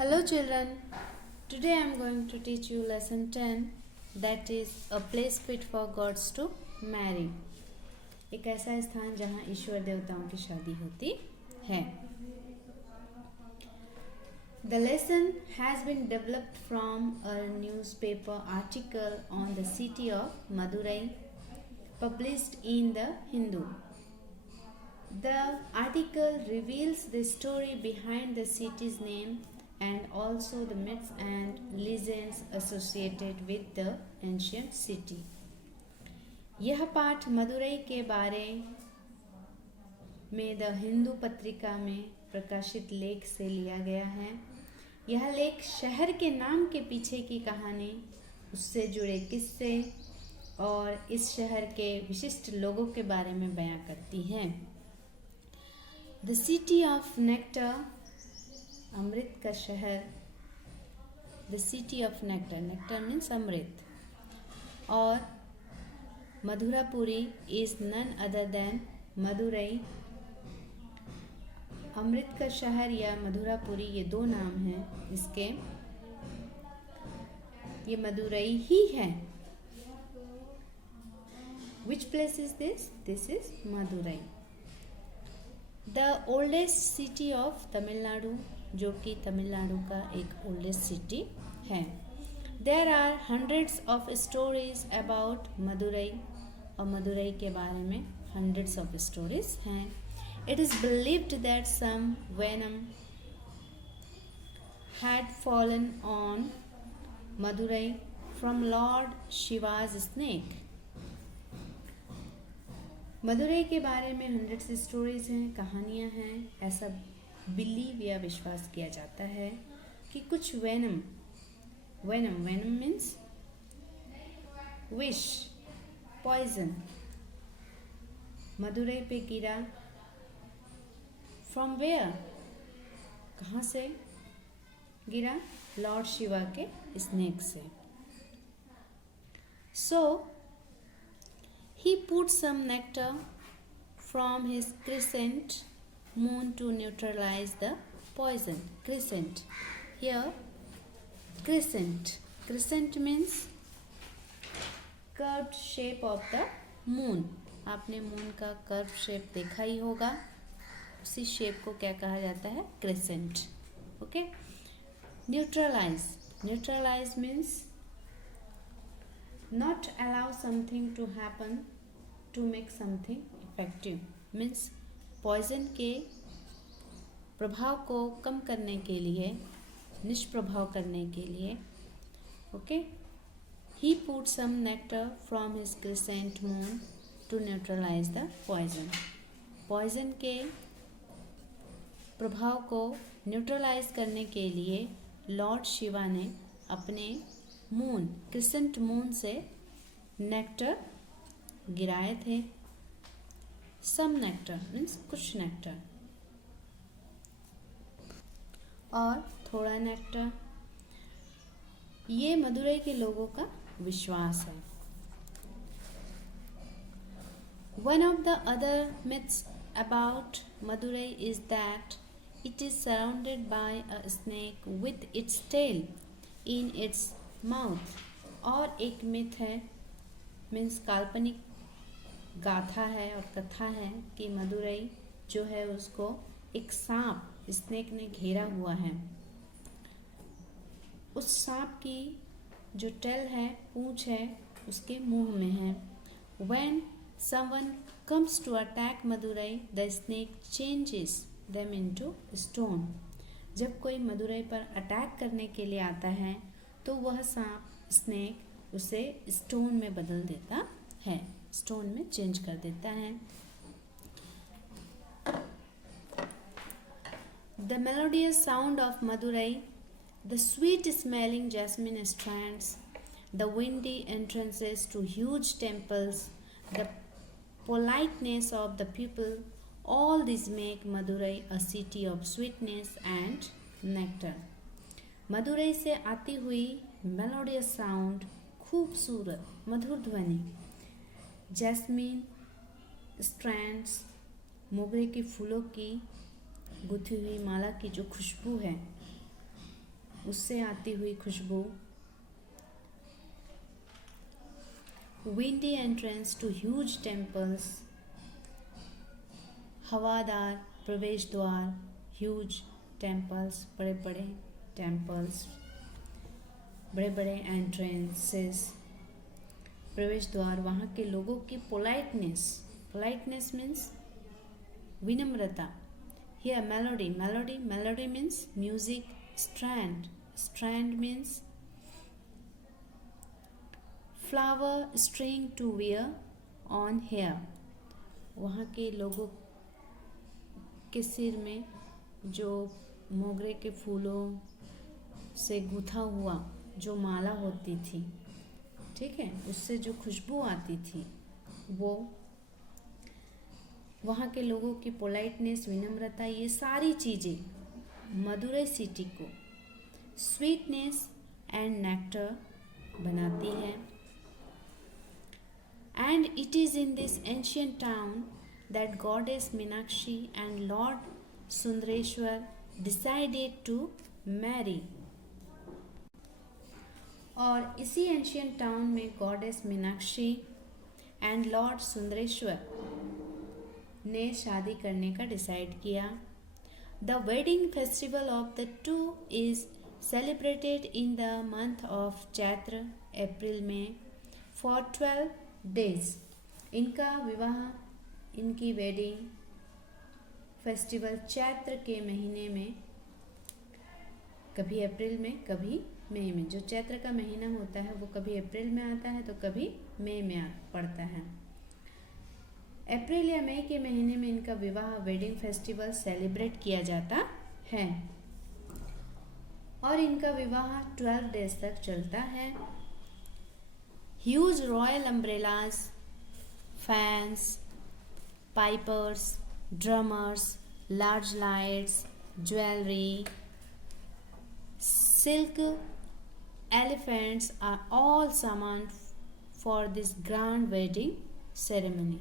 Hello children, today I am going to teach you lesson 10, that is a place fit for gods to marry. एक ऐसा स्थान जहाँ ईश्वर देवताओं की शादी होती है. The lesson has been developed from a newspaper article on the city of Madurai published in the Hindu. The article reveals the story behind the city's name and also the myths and legends associated with the ancient city. यह पाठ मदुरई के बारे में the Hindu पत्रिका में प्रकाशित लेख से लिया गया है. यह लेख शहर के नाम के पीछे की कहानी, उससे जुड़े किस्से और इस शहर के विशिष्ट लोगों के बारे में बयां करती है. द सिटी ऑफ नेक्टर, अमृत का शहर. The city of nectar, nectar means अमृत. और Madhurapuri is none other than Madurai. अमृत का शहर या मधुरापुरी, ये दो नाम हैं इसके. ये मदुरई ही है. Which place is this? This is Madurai. The oldest city of Tamil Nadu, जो कि तमिलनाडु का एक ओल्डेस्ट सिटी है. There are hundreds of stories about Madurai, और मदुरई के बारे में हंड्रेड्स ऑफ स्टोरीज हैं. It is believed that some venom had fallen on Madurai from lord Shiva's snake. Madurai के बारे में हंड्रेड्स स्टोरीज हैं, कहानियाँ हैं. ऐसा बिलीव या विश्वास किया जाता है कि कुछ वेनम मीन्स विष, पॉइजन, मदुरई पे गिरा. फ्रॉम वेयर, कहाँ से गिरा? लॉर्ड शिवा के स्नेक से. सो he put some nectar from his crescent moon to neutralize the poison. Crescent. Here, crescent means curved shape of the moon. आपने मून का कर्व शेप देखा ही होगा. उसी शेप को क्या कहा जाता है? Crescent. Okay. Neutralize means not allow something to happen to make something effective. means poison के प्रभाव को कम करने के लिए, निष्प्रभाव करने के लिए. Okay. he put some nectar from his crescent moon to neutralize the poison. poison के प्रभाव को न्यूट्रलाइज करने के लिए लॉर्ड शिवा ने अपने मून, क्रिसेंट मून से नेक्टर गिराए थे. सम नेक्टर मीन्स कुछ नेक्टर, और थोड़ा नेक्टर. ये मदुरई के लोगों का विश्वास है. One of the other myths about Madurai is that it is surrounded by a snake with its tail in its mouth. और एक मिथ है, मीन्स काल्पनिक गाथा है और कथा है कि मदुरई जो है उसको एक सांप, स्नेक ने घेरा हुआ है. उस सांप की जो टेल है, पूंछ है, उसके मुंह में है. When someone comes to attack Madurai, the snake changes them into stone. जब कोई मदुरई पर अटैक करने के लिए आता है तो वह सांप, स्नेक, उसे स्टोन में बदल देता है, स्टोन में चेंज कर देता है. The melodious sound of Madurai, the sweet smelling jasmine strands, the windy entrances to huge temples, the politeness of the people, all these make Madurai a city of sweetness and nectar. Madurai से आती हुई melodious sound, खूबसूरत मधुर ध्वनि, jasmine strands, मोगरे के फूलों की गुथी हुई माला की जो खुशबू है, उससे आती हुई खुशबू। Windy entrance to huge temples, हवादार प्रवेश द्वार, ह्यूज टेम्पल्स, बड़े बड़े टेम्पल्स, बड़े बड़े एंट्रेंसेस, प्रवेश द्वार, वहाँ के लोगों की पोलाइटनेस, पोलाइटनेस मीन्स विनम्रता। Here melody, melody, melody means music, strand, strand means flower string to wear on hair, वहाँ के लोगों के सिर में जो मोगरे के फूलों से गूथा हुआ जो माला होती थी, ठीक है, उससे जो खुशबू आती थी, वो वहाँ के लोगों की पोलाइटनेस, विनम्रता, ये सारी चीज़ें मदुरै सिटी को स्वीटनेस एंड नेक्टर बनाती है। And it is in this ancient town that goddess Meenakshi and lord Sundareswarar decided to marry. और इसी एंशियंट टाउन में goddess Meenakshi and lord Sundareswarar ने शादी करने का डिसाइड किया। The wedding festival of the two is celebrated in the month of Chaitra, April में, for 12 days। इनका विवाह, इनकी वेडिंग फेस्टिवल चैत्र के महीने में, कभी अप्रैल में कभी मई में, जो चैत्र का महीना होता है वो कभी अप्रैल में आता है तो कभी मई में पड़ता है। अप्रैल या मई के महीने में इनका विवाह, वेडिंग फेस्टिवल सेलिब्रेट किया जाता है और इनका विवाह 12 days तक चलता है। Huge royal umbrellas, fans, pipers, drummers, large lights, jewellery, silk elephants are all summoned for this grand wedding ceremony।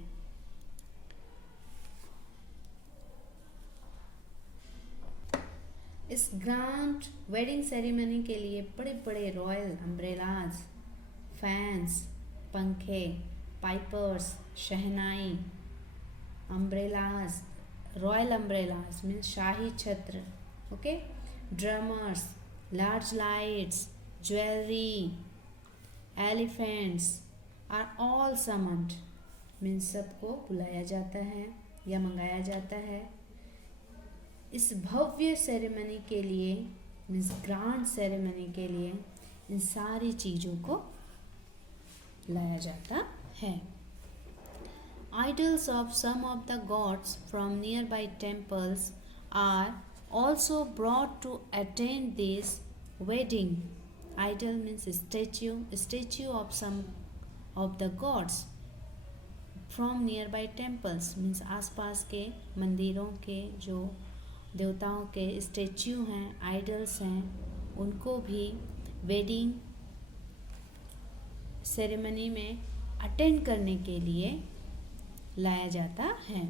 इस ग्रांड वेडिंग सेरेमनी के लिए बड़े बड़े रॉयल अम्ब्रेलाज, फैंस, पंखे, pipers, shehnai, umbrellas, royal umbrellas means शाही छत्र, okay, drummers, large lights, jewellery, elephants are all summoned means सबको बुलाया जाता है या मंगाया जाता है। इस भव्य सेरेमनी के लिए मीन्स ग्रांड सेरेमनी के लिए इन सारी चीज़ों को लाया जाता है। Idols of some of the gods from nearby temples are also brought to attend this wedding। Idol means statue, statue of some of the gods from nearby temples means आसपास के मंदिरों के जो देवताओं के स्टेच्यू हैं, आइडल्स हैं, उनको भी वेडिंग सेरेमनी में अटेंड करने के लिए लाया जाता है।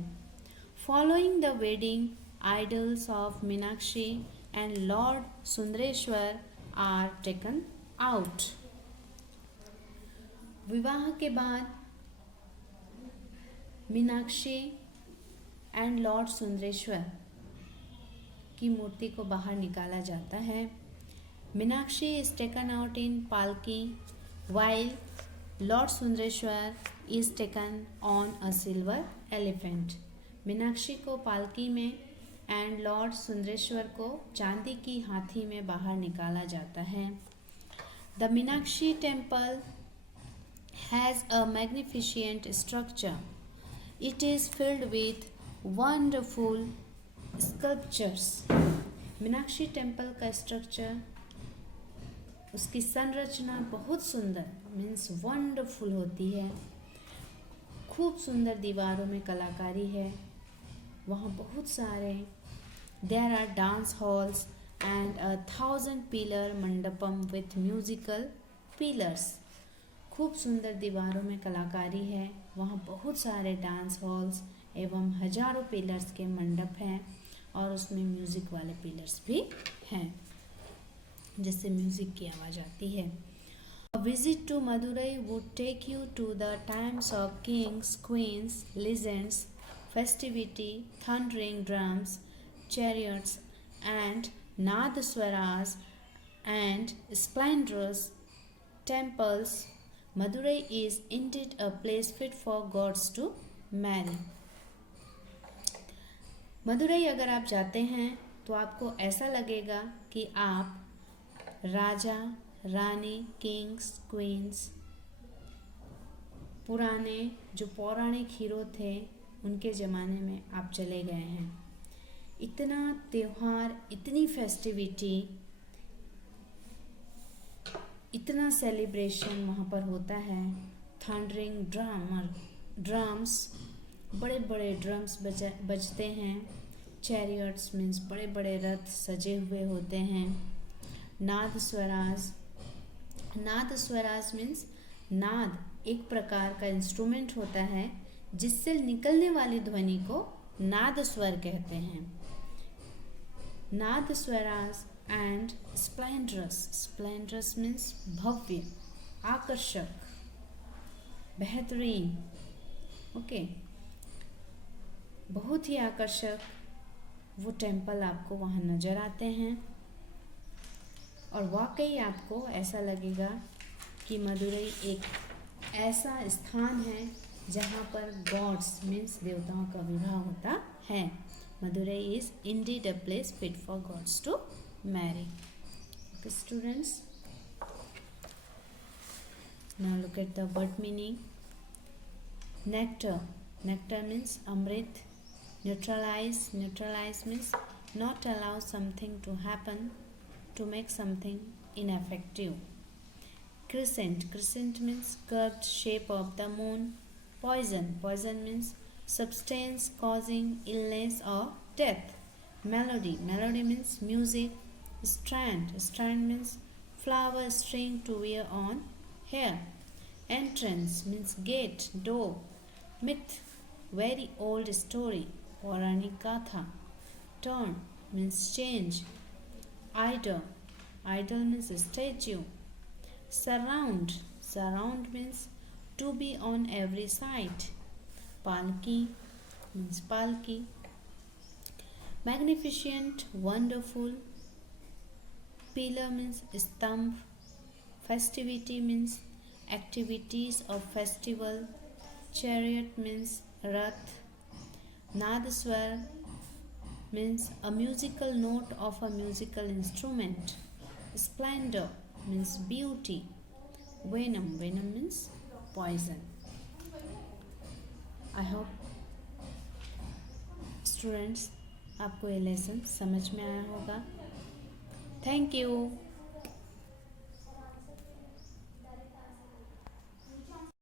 Following the wedding, idols of Meenakshi and lord Sundareshwar are taken out. विवाह के बाद मीनाक्षी एंड लॉर्ड सुंदरेश्वर की मूर्ति को बाहर निकाला जाता है। Meenakshi is taken out in पालकी while Lord Sundareshwar is taken on a silver elephant। Meenakshi को पालकी में एंड लॉर्ड सुंदरेश्वर को चांदी की हाथी में बाहर निकाला जाता है। The Meenakshi temple has a magnificent structure. It is filled with wonderful sculptures. Meenakshi temple का स्ट्रक्चर, उसकी संरचना बहुत सुंदर मीन्स वंडरफुल होती है। खूब सुंदर दीवारों में कलाकारी है। वहाँ बहुत सारे there are dance halls and 1000 pillar mandapam with musical pillars. खूब सुंदर दीवारों में कलाकारी है। वहाँ बहुत सारे डांस हॉल्स एवं हजारों पिलर्स के मंडप हैं और उसमें म्यूज़िक वाले पिलर्स भी हैं। जिससे म्यूज़िक की आवाज़ आती है। A visit to Madurai would take you to the times of kings, queens, legends, festivity, thundering drums, chariots, and nadaswaras and splendorous temples. Madurai is indeed a place fit for gods to marry. Madurai अगर आप जाते हैं तो आपको ऐसा लगेगा कि आप राजा, रानी, किंग्स, क्वींस, पुराने जो पौराणिक हीरो थे उनके ज़माने में आप चले गए हैं। इतना त्यौहार, इतनी फेस्टिविटी, इतना सेलिब्रेशन वहाँ पर होता है। थंडरिंग ड्रम्स, बड़े बड़े ड्रम्स बजते हैं। चैरियट्स मीन्स बड़े बड़े रथ सजे हुए होते हैं। नाद स्वराज मीन्स नाद एक प्रकार का इंस्ट्रूमेंट होता है जिससे निकलने वाली ध्वनि को नाद स्वर कहते हैं। नाद स्वराज एंड स्प्लेंडरस मीन्स भव्य, आकर्षक, बेहतरीन। ओके, बहुत ही आकर्षक वो टेम्पल आपको वहाँ नज़र आते हैं और वाकई आपको ऐसा लगेगा कि मदुरई एक ऐसा स्थान है जहाँ पर गॉड्स मीन्स देवताओं का विवाह होता है। Madurai is indeed a place fit for gods to marry. Okay students, now look at the word meaning. Nectar means amrit. Neutralize means not allow something to happen, to make something ineffective. Crescent means curved shape of the moon. Poison means substance causing illness or death. Melody means music. Strand means flower string to wear on hair. Entrance means gate, door. Myth, very old story, Puranic Gatha. Turn means change. Idol means statue. Surround means to be on every side. Palki means palki. Magnificent, wonderful. Pillar means stump. Festivity means activities of festival. Chariot means rath. Nadaswar means a musical note of a musical instrument. Splendor means beauty. Venom means poison. I hope students आपको ये lesson समझ में आया होगा। Thank you.